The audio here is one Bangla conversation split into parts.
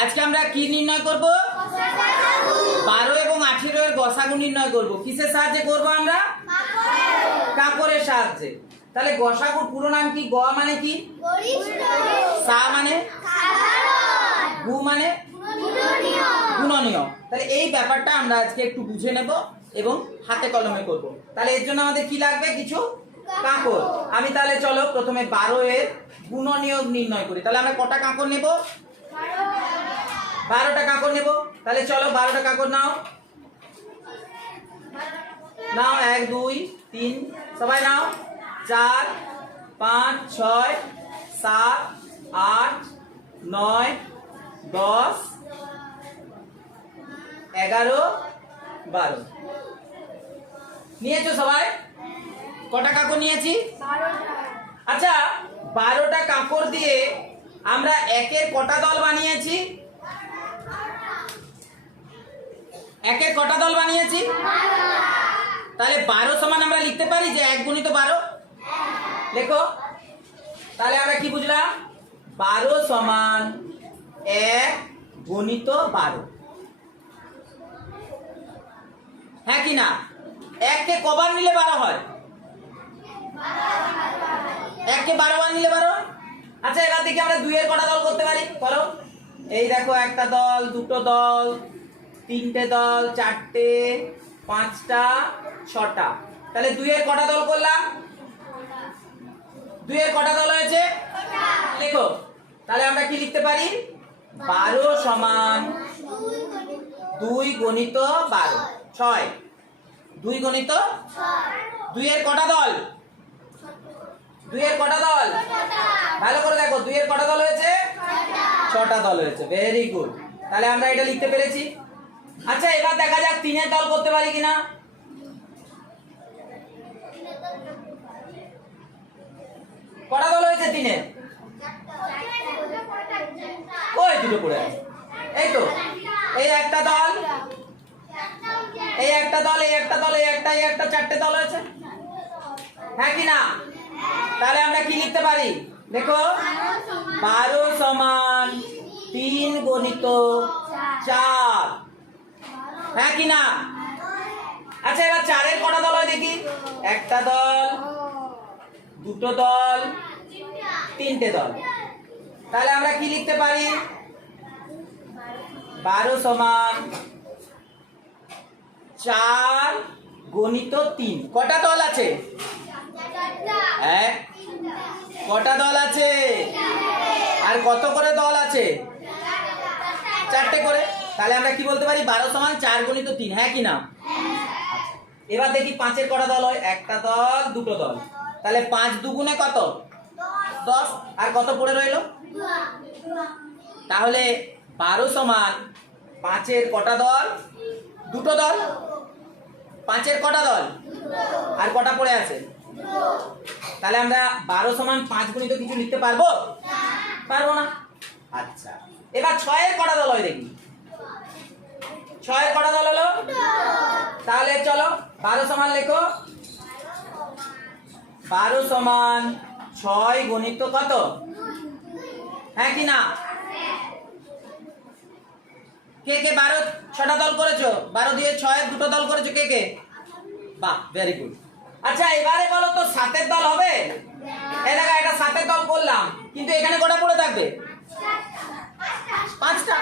আজকে আমরা কি নির্ণয় করব? বারো এবং আঠেরো এর গসাগু নির্ণয় করব। কিসের সাহায্যে করব আমরা? কাপড়ের সাহায্যে। তাহলে গসাগুর পুরো নাম কি? গ মানে কি? সা মানে? গু মানে? গুণনীয়। তাহলে এই ব্যাপারটা আমরা আজকে একটু বুঝে নেব এবং হাতে কলমে করব। তাহলে এর জন্য আমাদের কি লাগবে? কিছু কাঁকড় আমি তাহলে চলো প্রথমে বারো এর গুণনীয়ক নির্ণয় করি। তাহলে আমরা কটা কাঁকড় নেব? বারোটা কাঁকড় নেব। তাহলে চলো বারোটা কাঁকড় নাও। নাও এক, দুই, তিন, সবাই নাও। চার, পাঁচ, ছয়, সাত, আট, নয়, দশ, এগারো, বারো। নিয়েছো সবাই? কটা কাপড় নিয়েছি? আচ্ছা বারোটা কাপড় দিয়ে আমরা একের কটা দল বানিয়েছি? একের কটা দল বানিয়েছি? তাহলে বারো সমান আমরা লিখতে পারি যে এক গুণিত বারো? লেখো তাহলে আমরা কি বুঝলাম? বারো সমান এক গুণিত বারো। হ্যাঁ কি না? এককে কবার নিলে বারো হয়? এককে বারো বার নিলে বারো? আচ্ছা এবার দেখি আমরা দুইয়ের কটা দল করতে পারি। করো এই দেখো একটা দল, দুটো দল তিনটে দল চারটে পাঁচটা ছটা। তাহলে দুইয়ের কটা দল করলাম? দুইয়ের কটা দল হয়েছে? লেখো। তাহলে আমরা কি লিখতে পারি? বারো সমান দুই গণিত বারো। ছয়। দুই গণিত দুইয়ের কটা দল? দুইয়ের কটা দল? ভালো করে দেখো দুইয়ের কটা দল হয়েছে? ছটা। দল হয়েছে। ভেরি গুড তাহলে আমরা এটা লিখতে পেরেছি। আচ্ছা এবার দেখা যাক তিনের দল করতে পারি কিনা। কটা দল হয়েছে তিনে? ওই দুটো আছে। এই তো, এই একটা দল, এই একটা দল, এই একটা দল, এই একটা এই একটা, চারটে দল হয়েছে। হ্যাঁ কি না? তাহলে আমরা কি লিখতে পারি? দেখো, বারো সমান তিন গণিত চার। হ্যাঁ কি না আচ্ছা এবার চারের কটা দল হয় দেখি। একটা দল, দুটো দল, তিনটে দল। তাহলে আমরা কি লিখতে পারি? বারো সমান চার গণিত তিন। কটা দল আছে? এক। কটা দল আছে? আর কত করে দল আছে? চারটে করে। তাহলে আমরা কি বলতে পারি? বারো সমান চার গণিত তিন হ্যাঁ কি না? এবার দেখি পাঁচের কটা দল হয়? একটা দল, দুটো দল। তাহলে পাঁচ দুগুণে কত? দশ। আর কত পড়ে রইল? তাহলে বারো সমান পাঁচের কটা দল? দুটো দল। পাঁচের কটা দল? আর কটা পড়ে আছে? তাহলে আমরা বারো সমান পাঁচ গুণিত কিছু লিখতে পারব? পারব না। আচ্ছা। এবার ছয়ের কটা দল হয় দেখি? ছয়ের কটা দল হলো? তাহলে চলো, বারো সমান লেখো। বারো সমান ছয় গণিত কত? হ্যাঁ কি না? কে কে বারো ছটা দল করেছ? বারো দিয়ে ছয়, দুটো দল করেছ কে কে? বাহ ভেরি গুড আচ্ছা এবারে বলো তো সাতের দল হবে? এই দেখো, একটা সাতের দল করলাম, কিন্তু এখানে কটা পড়ে থাকবে? পাঁচটা।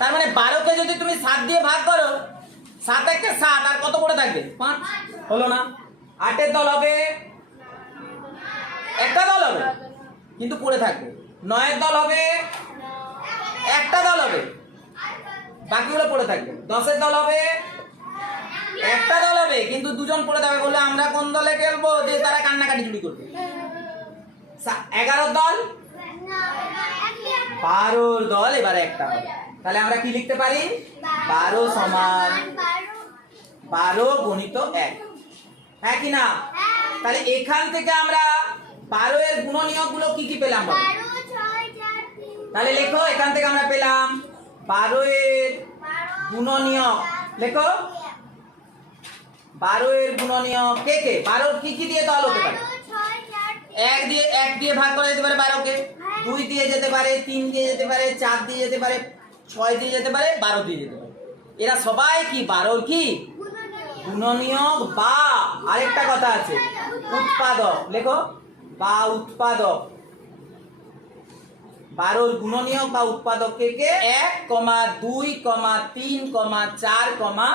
তার মানে বারোকে যদি তুমি সাত দিয়ে ভাগ করো, সাত একটা সাত, আর কত পড়ে থাকবে? পাঁচ। হলো না? আটের দল হবে, একটা দল হবে, কিন্তু পড়ে থাকবে। নয়ের দল হবে, একটা দল হবে, বাকিগুলো পড়ে থাকবে। দশের দল হবে, একটা দল হবে, কিন্তু দুজন পড়ে থাকবে বলে আমরা কোন দলে খেলব? যে তারা কান্নাকাটি চুরি করবে। এগারোর দল? বারোর দল এবারে একটা হবে। তাহলে আমরা কি লিখতে পারি? বারো সমান বারো। গণিত এক। হ্যাঁ কি না? তাহলে এখান থেকে আমরা বারো এর গুণনীয়কগুলো কি কি পেলাম তাহলে লেখো এখান থেকে আমরা পেলাম বারো এর গুণনীয়ক। লেখো। বারো এর গুণনীয়ক কে কে? বারো কি কি দিয়ে দল হতে পারে? এক দিয়ে এক দিয়ে ভাগ করা যেতে পারে বারোকে। দুই দিয়ে যেতে পারে তিন দিয়ে যেতে পারে চার দিয়ে যেতে পারে ছয় দিয়ে যেতে পারে বারো দিয়ে যেতে পারে। এরা সবাই কি বারোর কি? গুণনীয়ক বা আরেকটা কথা আছে উৎপাদক। লেখো বা উৎপাদক। বারোর গুণনীয়ক বা উৎপাদককে কে এক কমা দুই কমা তিন কমা চার কমা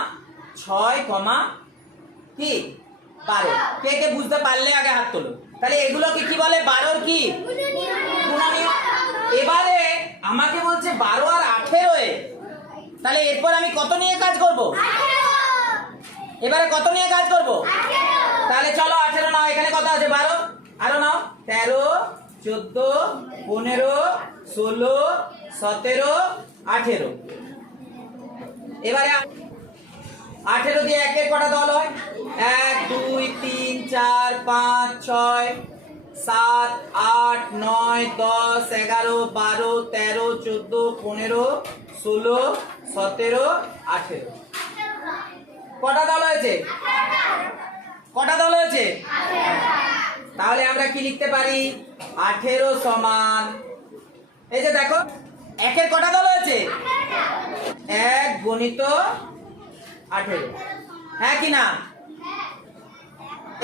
ছয় কমা কি? বারো। কে কে বুঝতে পারলে আগে হাত তোলো। তাহলে এগুলোকে কি বলে? বারোর কি? গুণনীয়ক এবারে আমাকে বলছে বারো আর আঠেরোয় তাহলে এরপর আমি কত নিয়ে কাজ করব? এবারে কত নিয়ে কাজ করব? তাহলে চলো আঠেরো নাও, এখানে কত আছে? বারো। আরও নাও। তেরো, চোদ্দ, পনেরো, ষোলো, সতেরো, আঠেরো। এবারে আঠেরো দিয়ে একের কটা দল হয়? এক, দুই, তিন, চার, পাঁচ, ছয় সাত, আট, নয়, দশ, এগারো, বারো, তেরো, চোদ্দ, পনেরো, ষোলো, সতেরো, আঠেরো। কটা দল হয়েছে? কটা দল হয়েছে? তাহলে আমরা কি লিখতে পারি? আঠেরো সমান। এই যে দেখো, একের কটা দল হয়েছে? এক গণিত আঠেরো। হ্যাঁ কি না?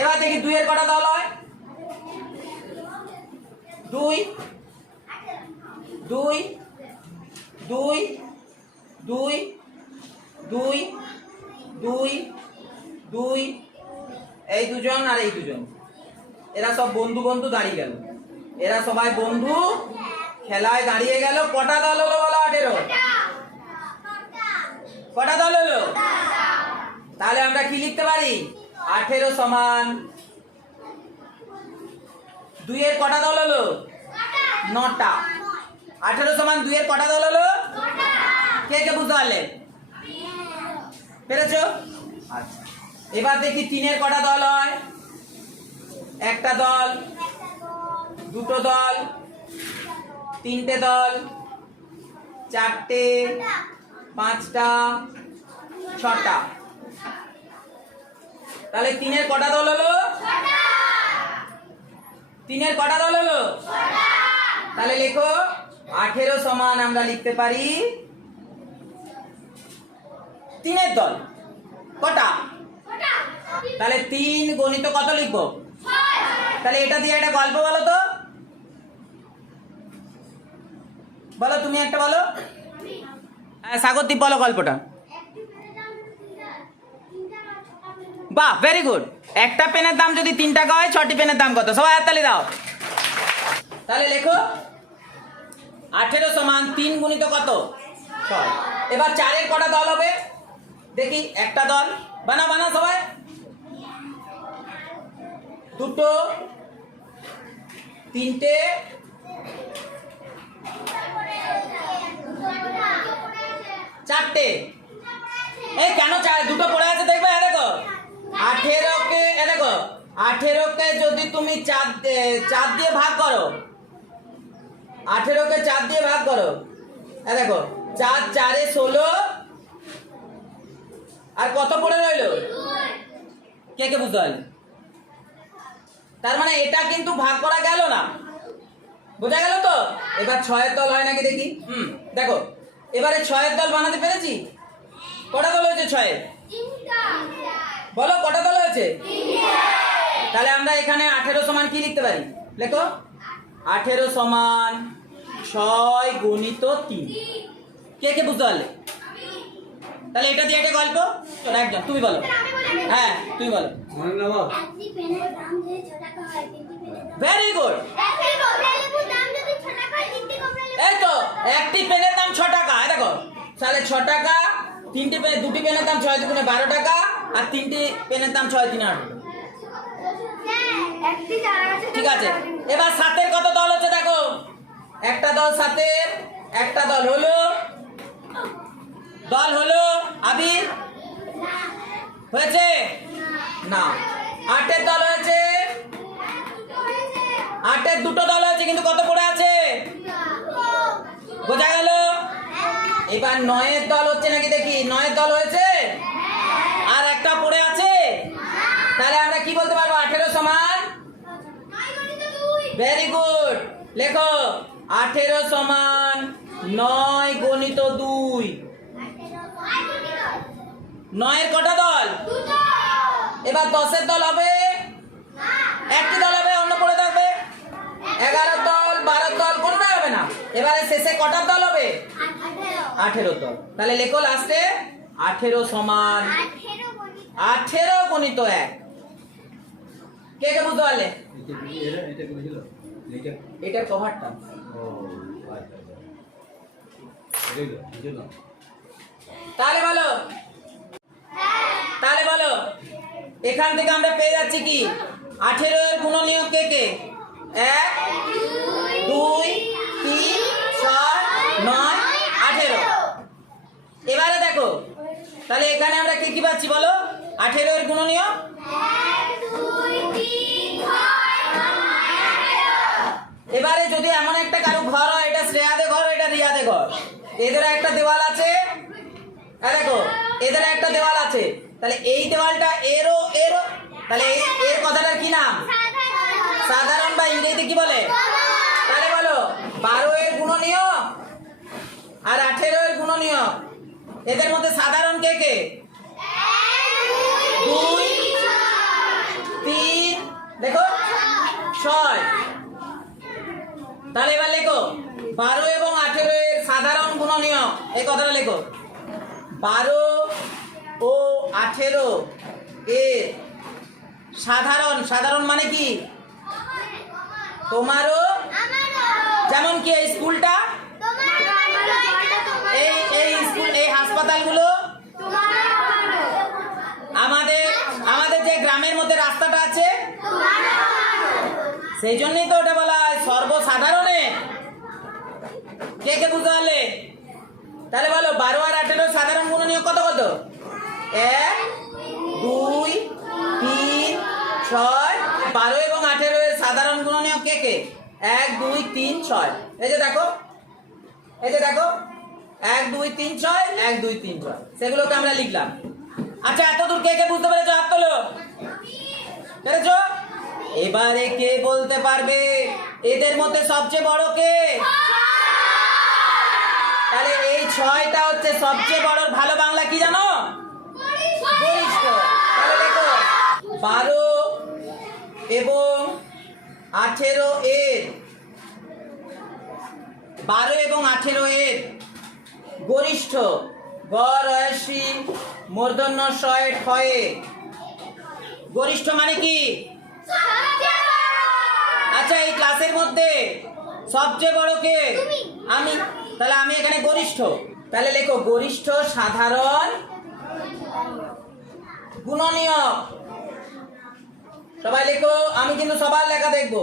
এবার দেখি দুইয়ের কটা দল হয়? দুই দুই দুই দুই দুই দুই দুই। এই দুজন আর এই দুজন। এরা সব বন্ধু বন্ধু দাঁড়িয়ে গেল। এরা সবাই বন্ধু খেলায় দাঁড়িয়ে গেল। কটা দল হলো বলো আঠেরো? কটা দল হলো? তাহলে আমরা কি লিখতে পারি? আঠেরো সমান দুইয়ের কটা দল হলো? নটা। আঠেরো সমান দুইয়ের কটা দল হলো? কে কে বুঝতে পারলে? পেরেছ? আচ্ছা। এবার দেখি তিনের কটা দল হয়। একটা দল, দুটো দল, তিনটে দল, চারটে, পাঁচটা, ছটা। তাহলে তিনের কটা দল হলো? তিনের কটা দল হলো? তাহলে লেখো আঠেরো সমান আমরা লিখতে পারি তিনের দল। কটা? তাহলে তিন গণিত কত লিখব? তাহলে এটা দিয়ে একটা গল্প বলো তো। বলো তুমি একটা বলো। হ্যাঁ, স্বাগতিক বলো গল্পটা। বাহ ভেরি গুড একটা পেনের দাম যদি তিন টাকা হয়, ছটি পেনের দাম কত? সবাই হাততালি দাও। তাহলে লেখো। আঠেরো সমান তিন গুণিত কত? ছয়। এবার চারের কটা দল হবে? দেখি, একটা দল। বানা বানা সবাই। দুটো, তিনটে, চারটে। এই কেন চার? দুটো পড়ে আছে দেখবে এ দেখো। আঠেরোকে দেখো, আঠেরোকে যদি তুমি চার চার দিয়ে ভাগ করো, আঠেরোকে চার দিয়ে ভাগ করো দেখো, চার, চারে ষোলো, আর কত পড়ে রইল? কে কে বুঝতে পারলি তার মানে এটা কিন্তু ভাগ করা গেল না। বোঝা গেল তো? এবার ছয়ের দল হয় নাকি দেখি? হুম, দেখো, এবারে ছয়ের দল বানাতে পেরেছি? কটা দল হয়েছে ছয়ের? বলো কটা দল হয়েছে? তাহলে আমরা এখানে আঠেরো সমান কি লিখতে পারি? লেখো। আঠেরো সমান ছয় গুণিত তিন। কে কে বুঝতে পারলে? তাহলে এটা দিয়ে একটা গল্প? চলো একজন তুমি বলো। হ্যাঁ তুমি বলো। ভেরি গুড এই তো একটি পেনের দাম ছ টাকা। দেখো তাহলে ছ টাকা তিনটি পেন দুটি পেনের দাম ছয় দুগুণে বারো টাকা, আর তিনটি পেনের দাম ছয় তিন আট। ঠিক আছে। এবার সাতের কত দল হচ্ছে দেখো? একটা দল সাতের, একটা দল হলো। দল হলো আবির। হয়েছে? না। আটের দল হয়েছে? আটের দুটো দল হয়েছে, কিন্তু কত পড়ে আছে? বোঝা গেল? এবার নয়ের দল হচ্ছে নাকি দেখি, নয়ের দল হয়েছে? আর একটা পড়ে আছে? তাহলে আমরা কি বলতে পারব? আঠেরো সমান? ভেরি গুড লেখো, আঠেরো সমান নয় গণিত দুই। নয়ের কটা দল? এবার দশের দল হবে? একটি দল হবে, অন্য পড়ে থাকবে? এগারো দল, বারো দল, কোনটা হবে না? এবারে শেষে কটার দল হবে? আঠেরো তো। তাহলে লেখো লাস্টে আঠেরো সমান আঠেরো গণিত এক। কে কে বুঝতে পারলে? এটা এটার কভারটা তাহলে বলো। তাহলে বলো। এখান থেকে আমরা পেয়ে যাচ্ছি কি? আঠেরো এর গুণনীয় কে কে? এক দুই তিন ছয় নয় দেখো। তাহলে এখানে আমরা কি কি পাচ্ছি বলো? আঠেরো এর গুণনীয় এবারে যদি এমন একটা কারও ঘর হয়, এটা শ্রেয়াদে ঘর, এটা রিয়াদে ঘর। এদের একটা দেওয়াল আছে। দেখো, এদের একটা দেওয়াল আছে। তাহলে এই দেওয়ালটা এরও এরও। তাহলে এর কথাটার কি নাম? সাধারণ বা ইংরেজিতে কি বলে? তাহলে বলো, বারো এর গুণনীয় আর আঠেরো এর গুণনীয় এদের মধ্যে সাধারণ কে কে? দুই তিন দেখো ছয়। তাহলে এবার লেখো বারো এবং আঠেরো এর সাধারণ গুণনীয় এই কথাটা লেখো। বারো ও আঠেরো এর সাধারণ সাধারণ মানে কি? তোমারও? যেমন কি এই স্কুলটা এই এই স্কুল এই হাসপাতালগুলো আমাদের আমাদের যে গ্রামের মধ্যে রাস্তাটা আছে? সেই জন্যই তো ওটা বলা হয় সর্বসাধারণে। কে কে বুঝতে পারলে তাহলে বলো বারো আর আঠেরো সাধারণ গুণনীয় কত কত? এক দুই তিন ছয় বারো এবং আঠেরো এর সাধারণ গুণনীয় কে কে? এক দুই তিন ছয়। এই যে দেখো এই যে দেখো। এক, দুই, তিন, ছয়, এক, দুই, তিন, ছয়। সেগুলোকে আমরা লিখলাম। আচ্ছা এতদূর কে কে বুঝতে পেরেছ? হাত তোলো। পেরেছ? এবারে কে বলতে পারবে? এদের মধ্যে সবচেয়ে বড় কে? তাহলে এই ছয়টা হচ্ছে সবচেয়ে বড়। ভালো বাংলা কি জানো? গরিষ্ঠ তাহলে বারো এবং আঠেরো এর। বারো এবং আঠেরো এর। গরিষ্ঠ। রয়সী মূর্ধন্য শয়ে ঠয়ে গরিষ্ঠ মানে কি? আচ্ছা এই ক্লাসের মধ্যে সবচেয়ে বড় কে? আমি। তাহলে আমি এখানে গরিষ্ঠ। তাহলে লেখো গরিষ্ঠ সাধারণ গুণনীয় সবাই লেখো আমি কিন্তু সবার লেখা দেখব।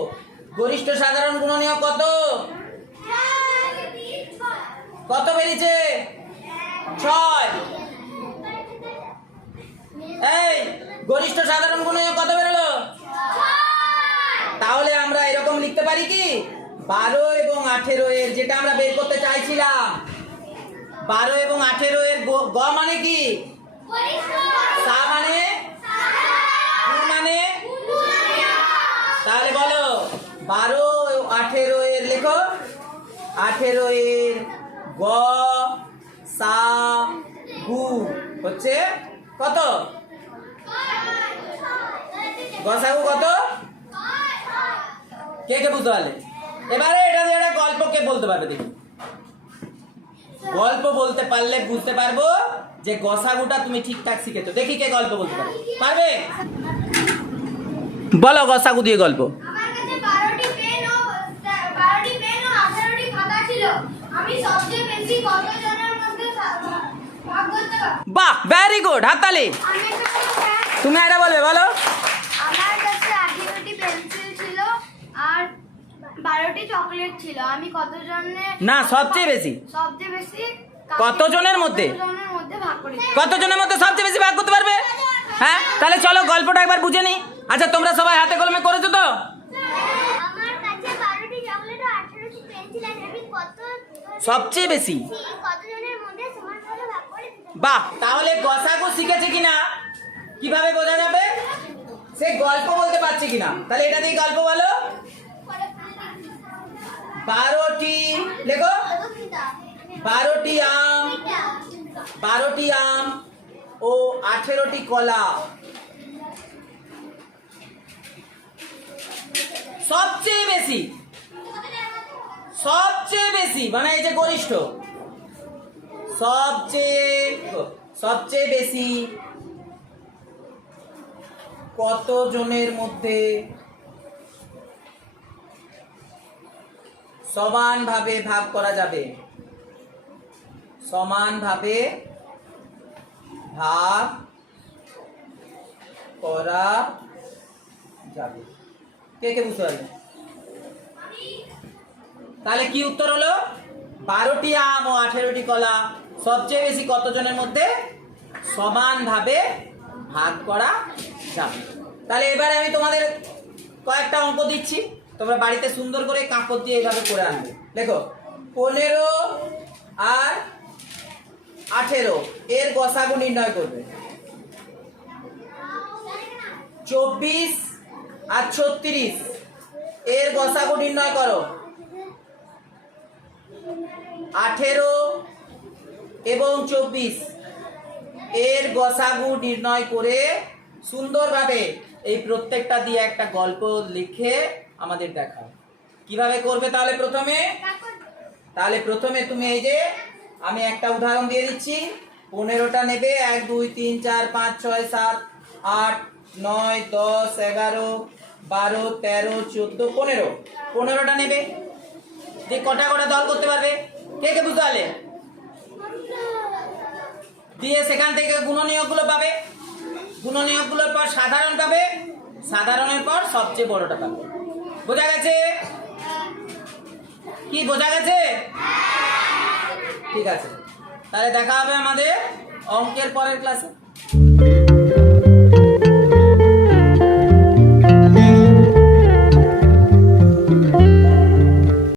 গরিষ্ঠ সাধারণ গুণনীয় কত? কত বেরিয়েছে? ছয়। এই, গরিষ্ঠ সাধারণ গুণনীয় কত বেরোলো? তাহলে আমরা এরকম লিখতে পারি কি? বারো এবং আঠেরো এর যেটা আমরা বের করতে চাইছিলাম। বারো এবং আঠেরো এর গ- মানে কি? সা মানে? গুণ মানে? তাহলে বলো, বারো আঠেরো এর লেখো। আঠেরো এর গ, সা, গু হচ্ছে কত? গসাগু কত? কে কে বুঝতে পারলে? এবারে এটা দিয়ে একটা গল্প কে বলতে পারবে দেখি। গল্প বলতে পারলে বুঝতে পারব যে গসাগুটা তুমি ঠিকঠাক শিখেছো। দেখি কে গল্প বলতে পারবে। পারবে? বলো গসাগু দিয়ে গল্প আমার কাছে বারোটি পেন ও বারোটি পেন ও আঠারোটি খাতা ছিল আমি সবচেয়ে বেশি কতজনের মধ্যে ভাগ করতে পারব। বাহ ভেরি গুড হাততালি। তুমি এটা বলবে বলো। আমার কাছে আঠেরোটি পেন্সিল ছিল আর বারোটি চকলেট ছিল। আমি কতজনের না সবচেয়ে বেশি। সবচেয়ে বেশি কতজনের মধ্যে? কতজনের মধ্যে কতজনের মধ্যে সবচেয়ে বেশি ভাগ করতে পারবে? হ্যাঁ তাহলে চলো গল্পটা একবার বুঝে নি আচ্ছা তোমরা সবাই হাতে কলমে করেছ তো আমার কাছে বারোটি চকলেট ও আঠেরোটি পেন্সিল আছে আমি কত সবচেয়ে বেশি। বাহ, তাহলে গসাগু শিখেছে কিনা? কীভাবে বোঝা যাবে সে গল্প বলতে পারছে কিনা? তাহলে এটা দিয়ে গল্প বলো। বারোটি, লেখো। বারোটি আম বারোটি আম ও আঠেরোটি কলা। সবচেয়ে বেশি। সবচেয়ে বেশি মানে এই যে গরিষ্ঠ। সবচেয়ে সবচেয়ে বেশি কত জনের মধ্যে সমানভাবে ভাগ করা যাবে? সমানভাবে ভাগ করা যাবে। কে কে বুঝতে পারবে তাহলে কি উত্তর হলো? বারোটি আম ও আঠেরোটি কলা। সবচেয়ে বেশি কতজনের মধ্যে সমানভাবে ভাগ করা যাবে? তাহলে এবারে আমি তোমাদের কয়েকটা অঙ্ক দিচ্ছি। তোমরা বাড়িতে সুন্দর করে কাপড় দিয়ে এইভাবে করে আনবে। দেখো, পনেরো আর আঠেরো, এর গসাগু নির্ণয় করবে। চব্বিশ আর ছত্রিশ, এর গসাগু নির্ণয় করো। আঠেরো এবং চব্বিশ। এর গসাগু নির্ণয় করে সুন্দরভাবে এই প্রত্যেকটা দিয়ে একটা গল্প লিখে আমাদের দেখাও। কীভাবে করবে তাহলে প্রথমে? তাহলে প্রথমে তুমি এই যে, আমি একটা উদাহরণ দিয়ে দিচ্ছি। পনেরোটা নেবে, এক, দুই, তিন, চার, পাঁচ, ছয়, সাত, আট, নয়, দশ, এগারো, বারো, তেরো, চোদ্দ, পনেরো। পনেরোটা নেবে? দিয়ে কটা কটা দল করতে পারবে? কে কে বুঝতে পারলে? দিয়ে সেখান থেকে গুণনীয়কগুলো পাবে। গুণনীয়কগুলোর পর সাধারণ পাবে। সাধারণের পর সবচেয়ে বড়টা পাবে। বোঝা গেছে? কি বোঝা গেছে? ঠিক আছে। তাহলে দেখা হবে আমাদের অঙ্কের পরের ক্লাসে